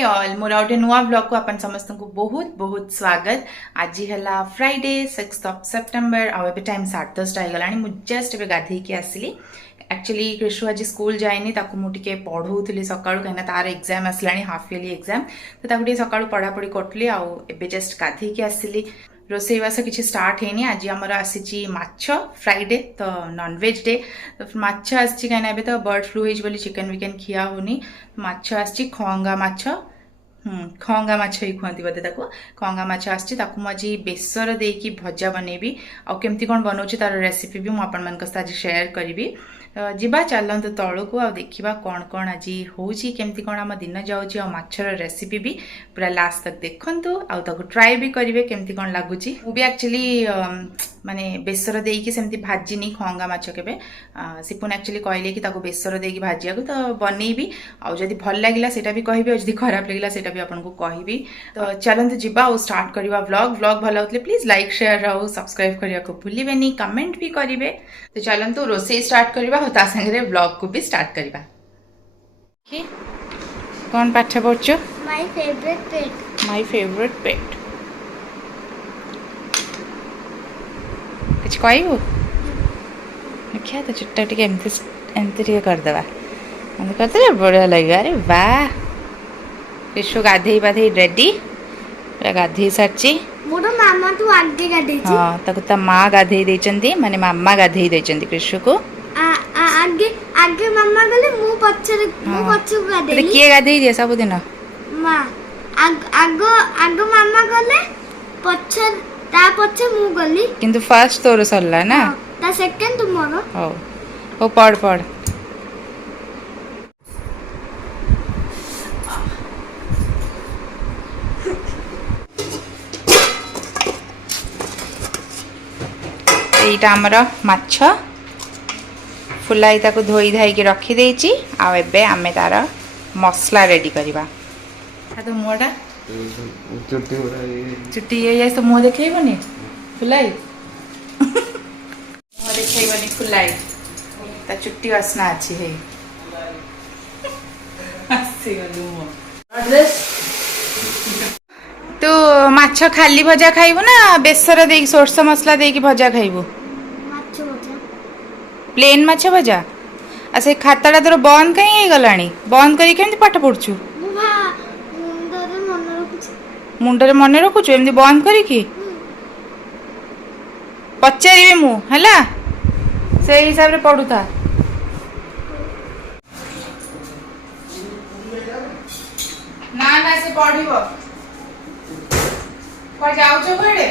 Hi all more आउटे नुआ blog को अपन समस्त को बहुत बहुत स्वागत। आज है फ्राइडे 6 सेप्टेम्बर आउ ए टाइम 10:30 होगा। मुझे जस्ट ए गाधे की आसली। एक्चुअली कृषु आज स्कूल जाए मुझे पढ़ाऊली सका कहीं तार एग्जाम आसला हाफ इयरली एग्जाम तो सका पढ़ापढ़ी करी आउ जस्ट गाधे की आसली। रोसईवास किसी स्टार्ट है आज आमर आसी माछ फ्राइडे तो नॉनवेज डे तो माछ आसी कहीं तो बर्ड फ्लू हो चिकेन विकेन खिया होनी माछ आसी खंगा माछ खंगा माछ ही कहते बोधे खंगा माछ आसी आज बेसर देकी भजा बनैबी आउ केमती कौन बनाऊँ तार रेसिपी भी मुझे आज शेयर करी। जीवा चलते तौक आ देखा कौन कौन आज होमती कौन आम दिन जाऊँगी आछर रेसिपी भी पूरा लास्ट तक देखु आउ ट्राए भी करेंगे केमती कौन लगुच। मुझे एक्चुअली माने बेसर देकी सेमती भाजिनी खंगा माछ के सिपुन एक्चुअली कहले कि बेसर देकी भाजिया तो बनईबी आउ जदि भल लगे सेटा भी कहबी और जदि खराब लगे सेटा भी आपको कहबी। तो चलते जीवा और स्टार्ट करवा ब्लॉग भल लगुले प्लीज लाइक शेयर और सब्सक्राइब करने को भूलिबेनी कमेंट भी करेंगे। तो चलते रोसे स्टार्ट करवा सागे ब्लॉग को भी स्टार्ट करवा। कौन पाठ पढ़ु? My favourite pet. My favourite pet कुछ कहबू देखिए तो चुट्टा टे एमती करदे करदे बढ़िया लगे। अरे वाह कृषु गाधे बाधे रेडी पूरा गाधे सारी मोर मामा तू आगे गाधे हाँ ताको माँ गाधे देचंदी माने मामा गाधे देचंदी कृषु को आगे आगे मामा गले मु पछरे मु पछु गाधे तो किए गाधे दिए सब दिन माँ आगो आगो मामा गले पछर ता पछे मु गली किंतु फर्स्ट तोर सरला ना ता सेकंड तुमरो हो पढ़ पढ़। एटा हमर माछ फुलाई ताको धोई धाई के रखी देची आ एबे आमे तार मसला रेडी करबा। तो मुहटा चुट्टी ये तो मुह देखैबनी फुलाई मुह देखैबनी फुलाई ता चुट्टी वासना अच्छी है हसी गलु मुह। तो माछ खाली भजा खाइबू ना बेसर देकी सोरस मसला देकी भजा खाइबू? माछ भजा प्लेन माछ भजा। आ से खाताटा तोर बंद कहीं गलानी बंद करी केमती पाठ पढ़छु? मुंडरे मन रखुछु एमती बंद करी पचारि मु हला से हिसाब रे पढ़ु था। ना ना से पढ़िबो पर जाउछो कोडे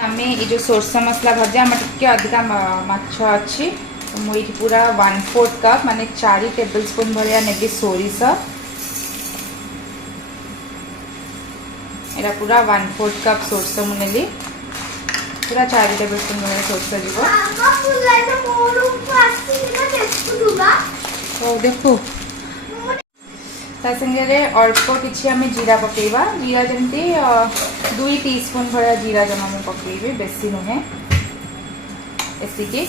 आमे ये जो सोरस मसला भजा आम टे अधिका माछ अच्छी तो मुझे पूरा 1/4 कप माने 4 टेबल स्पून भाया नेबी सोरिष एरा पूरा 1/4 कप सोरस मुझे पूरा 4 टेबल स्पून भाया सोरस जीव देखो सागे अल्प किसी आम जीरा पकेबा जीरा जमती 2 टीस्पून भाया जीरा जमा मैं पकेबी बेसी नुहे एतिकी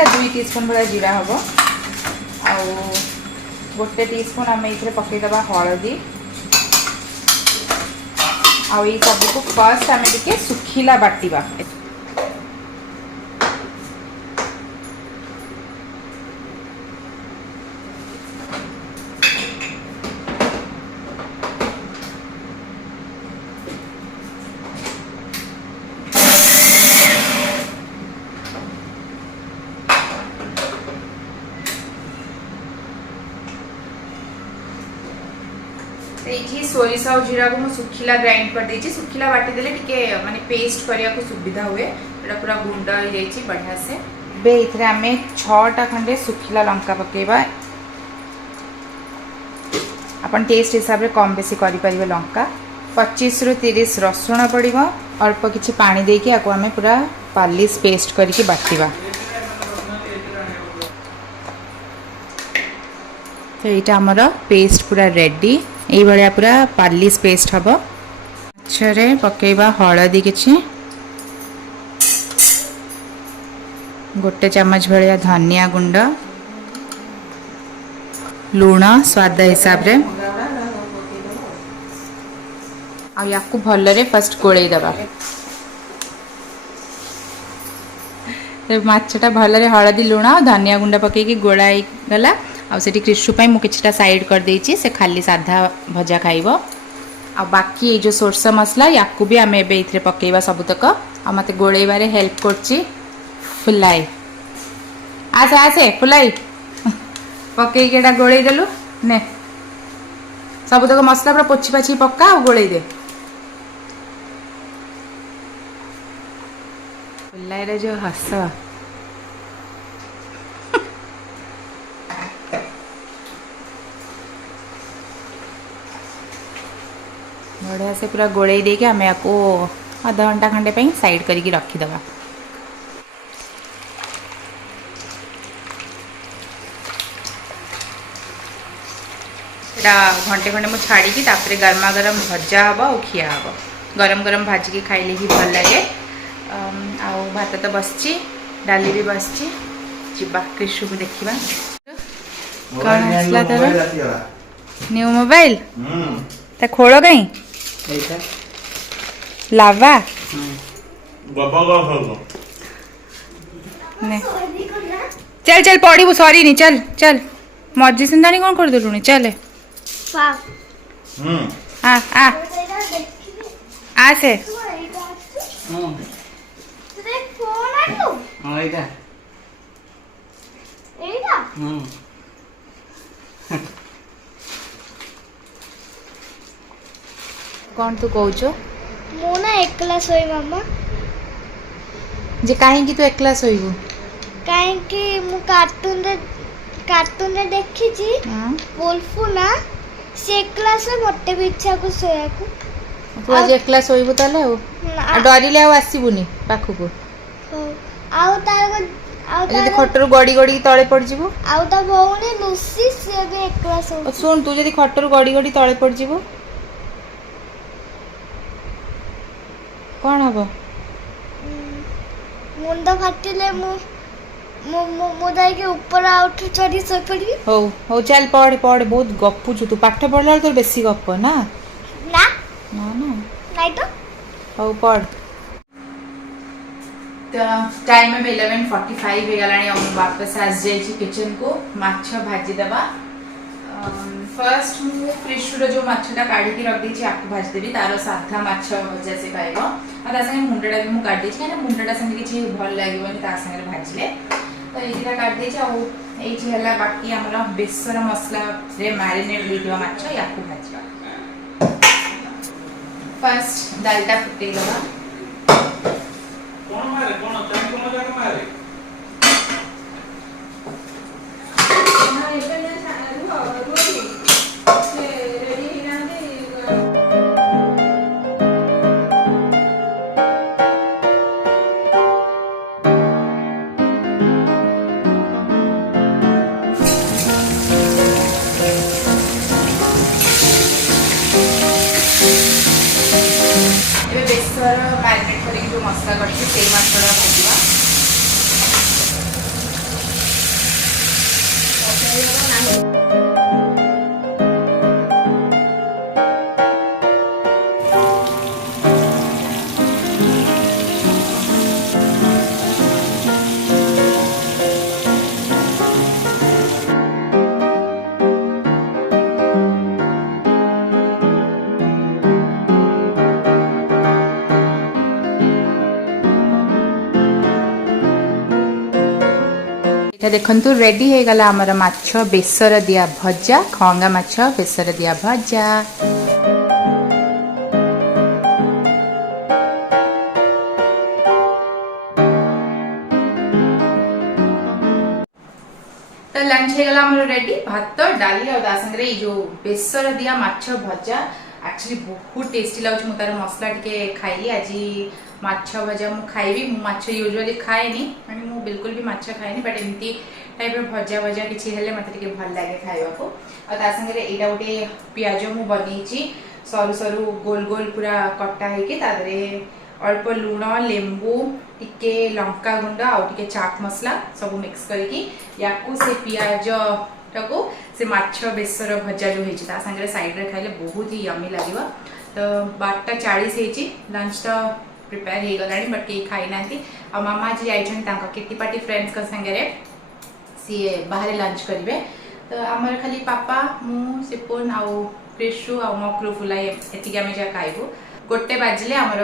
2 टीस्पून भाया जीरा हम आउ 1 टीस्पून आम ये पकईदबा हलदी आ सब को फर्स्ट आम टे सुखिला बाटिबा। सोरिष और जीरा को सुखिला ग्राइंड कर देछि। सुखिला बाटी देले टिके माने पेस्ट करिया को सुविधा हुए। एटा पूरा गुंड हो जाइछि बढ़िया से। बे इथरे हमें 6टा खंडे सुखिला लंका पकेबा। अपन टेस्ट हिसाब रे कम बेसी करि परिबे। लंका 25 रु 30 रसुण पड़िबो। अल्प किछि पानी देके आको हमें पूरा पालिस पेस्ट करके बाटिबा। तो यहाँ आमर पेस्ट पूरा रेडी। यही भाया पूरा पालिस पेस्ट हम। माछरे पकेबा हलदी किछि, गोटे चम्मच भाया धनिया गुंड, लूण स्वाद हिसाब रे। या भलरे फर्स्ट गोलई दबा। माछटा भलरे हलदी लूण और धनिया गुंड पकईकी गोलाई गला। आ सेठी कृषु पाई मु किछटा साइड कर देछि। से खाली साधा भजा खाइबो। आ बाकी ये जो सोरसा मसला याकू भी आमे एबे इथरे पकेइबा सबुतक। आ मते गोळेबारे हेल्प करछि फुलाई। आसे आसे फुलाई पकई केटा गोळेई देलु ने। सबुतक मसला पूरा पोछि पाछि पक्का आ गोळेई दे। फुलाई रे जो हस बढ़िया से पूरा गोड़े देके आम या आधा घंटा खंडे पे साइड करके रखीदबा। घंटे खंडे मुझे छाड़ी तापर गरमा गरम भजा हम और खिया हम। गरम गरम भाजिकी खाइले ही भल लगे। भात तो बसची, डाली भी बसची। जीवा कृषु को देखा कौन आसला तार न्यू मोबाइल। ता खोल कहीं लावा ने। चल चल पढ़ू सरी नहीं। चल चल मर्जी सिंधानी कौन कर देलुनी। चल आ आ आ से कौन तू कहूच मु ना एकला सोई मामा जे काहे तू एकला सोईबू काहे कि मु कार्टून रे देखी छी वुल्फ ना से एकला से मोटे भी इच्छा को सोया को। तू आज एकला सोईबू ताले आ डरिले आ आसीबुनी पाखु को। आउ तार जदि खटरू गड़ी गड़ी तळे पड़ जीवो। आउ ता भौणी लुसी से भी एकला सो। सुन तू जदि खटरू गड़ी गड़ी तळे पड़ जीवो कौन हम मुंड फाटिले मुझे ऊपर आउट चढ़ी सो पड़ी। हो हो चल पढ़ पढ़। बहुत गपुचु तू। पाठ पढ़ला तो बेसी गप ना ना ना ना नहीं तो हो पढ़। तो टाइम में 11:45 हो गलानी। हम वापस आस जाई किचन को माछ भाजी दबा। फर्स्ट मु कृष्ण जो माछटा काढ़ी रख दी आपको भाजी देवी। तार साधा माछ भजा से खाइब। आ संगे मुंडा भी मुझे काटी कहीं मुंडा संगे किसी भल लगे सागे भाजिले। तो ये काट दे। ये बाकी आम बेसर मसला रे मैरिनेट होता माछ या भाजवा। फर्स्ट दालटा फुटे दबा। मैरिनेट करके जो मसला करके से माछड़ा भाजवा। या देखंतु रेडी हो गला हमर माछ बेसर दिया भजा खंगा माछ बेसर दिया भजा। तो लंच हो गला हमर रेडी भात डाली और ता संगे जो बेसर दिया माछ भजा एक्चुअली बहुत टेस्टी लागछ। मु तार मसला टिके खाइली आज माछ भजा मु खाइबी। मु माछ यूजुअली खाएनी माने मु बिल्कुल भी माछ खाएनी बट एमती टाइप भजा भजा किछि हेले मते टिके भल लागे खाइबा को। और ता संगे एटा गोटे प्याज मु बनेछि सरू सरू गोल गोल पूरा कट्टा हेके तादरे अल्प लूण लेंबू टिके लंका गुंड आ टिके चाट मसला सब मिक्स करके याकू से प्याज टाको से माछ बेसर भजा जो होइछि ता संगे साइड रे खाइले बहुत ही यमी लागिबो। तो 12:40 हेछि लंच तो प्रिपेयर हे गलानी बट के खाइ नांती। आ मामा जी आइछन तांका किटी पार्टी फ्रेंड्स का संगे रे सी बाहर लंच करिवे। तो हमर खाली पापा मु सिपोन आ क्रिशु आ मक्रू फुलाई एतिके हम जा खाइबो। गोटे बाजिले हमर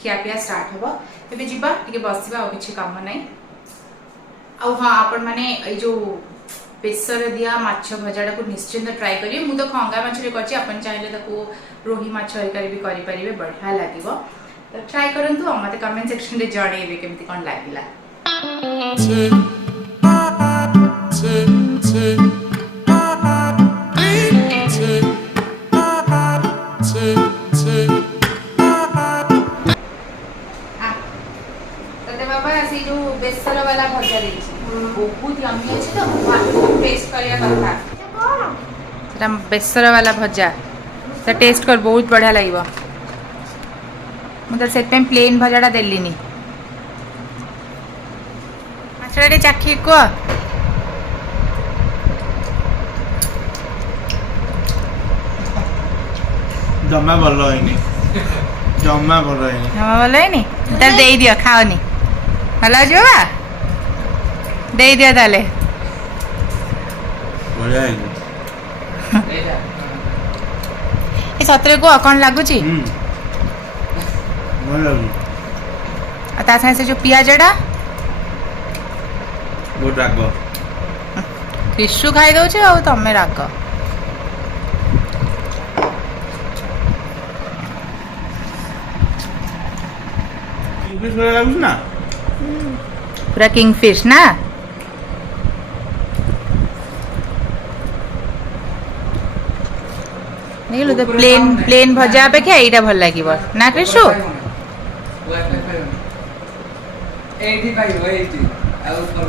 खिया पिया स्टार्ट होबो। एबे जिबा टिके बसिबा आ किछि काम नै। आ हां आपण माने ए जो बेसर दिया माछ भजाटा को निश्चिंत ट्राई करिए। मु तो खंगा माछ रे करछि अपन चाहिले ताको रोही माछ हरिकारी भी करि परिबे बढ़िया लागिवो। तो ट्राई करंतु आ मते कमेंट सेक्शन रे जणेबे केमति कोन लागिला। बेसर वाला भजा बहुत यम्मी अछि तो टेस्ट करिया कथा सेटा बेसर वाला भजा तो टेस्ट कर बहुत बढ़िया लागिबो। मु तो सेट टाइम प्लेन भजाटा देलिनी माछड़े चाखी को जम्मा भल होइनी जम्मा भल होइनी जम्मा भल होइनी तब देई दियो खाओनी भला जो बा दे दिया ताले बढ़िया ए सतरे को कोन लागु छी मन लागु आ ता से जो पियाजडा वो राग क्रिशु खाई दउ छी आ तमे राग इंग्लिश में लागु ना पूरा किंगफिश ना नहीं तो प्लेन प्लेन भजा अपेक्षा एटा भल लागिबो ना क्रिशु एटी पाइबो एटी आउ कर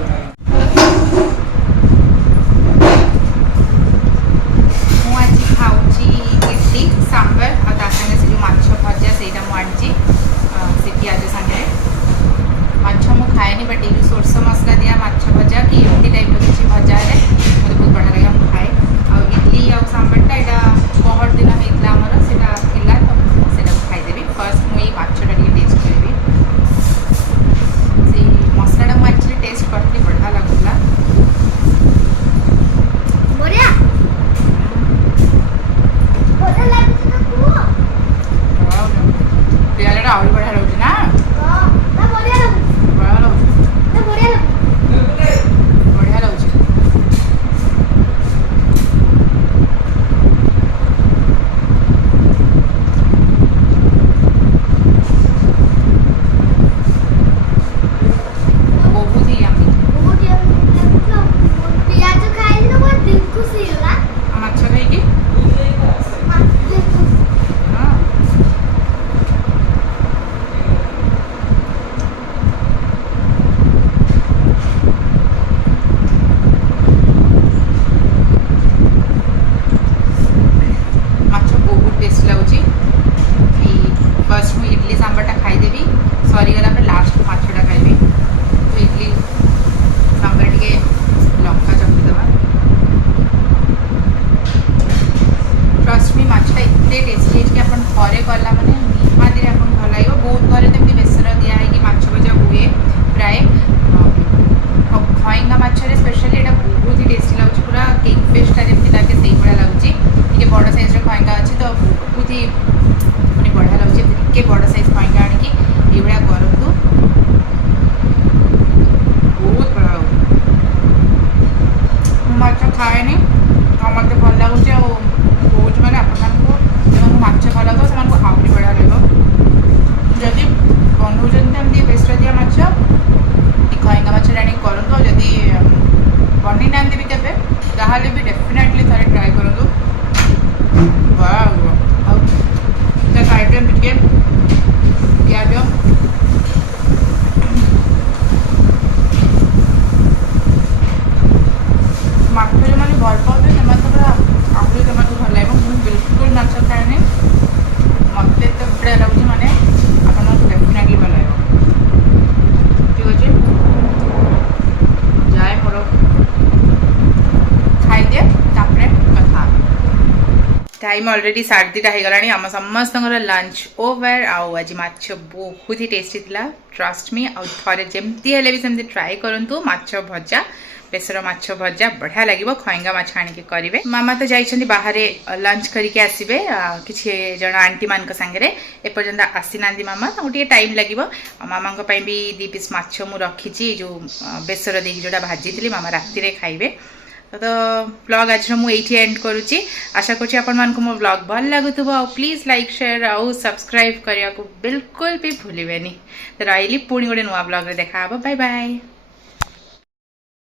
मु आज खाउची इडली सांबर आ ता संगे से जो माछ भजा सेटा मु आनची से पियाज संगे माछ मु खाएनी बट ये सोर्स मसला दिया माछ भजा कि एमती टाइप रो किछि भजा रे मते बहुत बढ़िया लगे हम खाए। आ इडली आ सांबरटा एटा पहर दिन हेतला हमर सेटा थिला तो सेटा खाइ देबी। फर्स्ट मु ई माछटा के टेस्ट करबी से मसलाटा मु एक्चुअली टेस्ट करती बढ़िया लागुला बढ़िया बढ़िया लागछ ना को पियाजटा और बढ़िया लागछ ना ना बढ़िया लागछ बढ़िया लागछ ना बढ़िया लागछ बढ़िया लागछ। बहुत ही यम्मी बहुत ही पियाज खाइली तो बहुत दिल खुशी होला माछ खाइकी हां माछ बहुत टेस्ट लाଗୁଛି। फर्स्ट मु इडली सांबरटा खाई देबी सरी गला पर लास्ट माछटा खाइबी। तो इडली सांबर टिके लंका चटनी दबा ट्रस्ट मी माछटा इतने टेस्टी है कि अपन घरे कला माने निहाती रे अपन भल लागियो। बहुत घरे तमती बेसर दिया है कि माछ भजा हुए प्राय खइंगा माछ रे स्पेशली एटा बहुत ही टेस्टी लाଗୁଛି। पूरा किंगफिश टा जेमती लागे सेही बडा लाଗୁଛି। टिके बड़ साइज रे खइंगा अछि तो बहुत ही माने बढ़िया लाଗୁଛି। टिके बड़ साइज खइंगा आनी कि ए बडा करतु बहुत बडा लाଗୁଛି। टाइम ऑलरेडी 2:30 हो गलानी आम समस्त लंच ओवर आज माछ बहुत ही टेस्टी थिला ट्रस्ट मी आ थरे जेमती हेले भी सेमती ट्राई करंतु माछ भजा बेसर माछ भजा बढ़िया लगे खईंगा माछ आनिके करेंगे मामा तो जाइछन्ति बाहर लंच करके आसबे किसी जन आंटी मान सांगे एपर्यंत आसी ना मामा टे टाइम लगे मामा भी 2 पीस माछ मु रखी जो बेसर देकी जोटा भाजी मामा राति रे खाइबे तो ब्लॉग आज मुझे एंड करुच्ची आशा करुच्ची आपण मानक मो ब्लॉग भल लगुथबो प्लीज लाइक शेयर आउ सब्सक्राइब करने को बिल्कुल भी भूलिबेनी तो रही पुणी गोटे नुआ ब्लॉग रे देखा बाय बाय।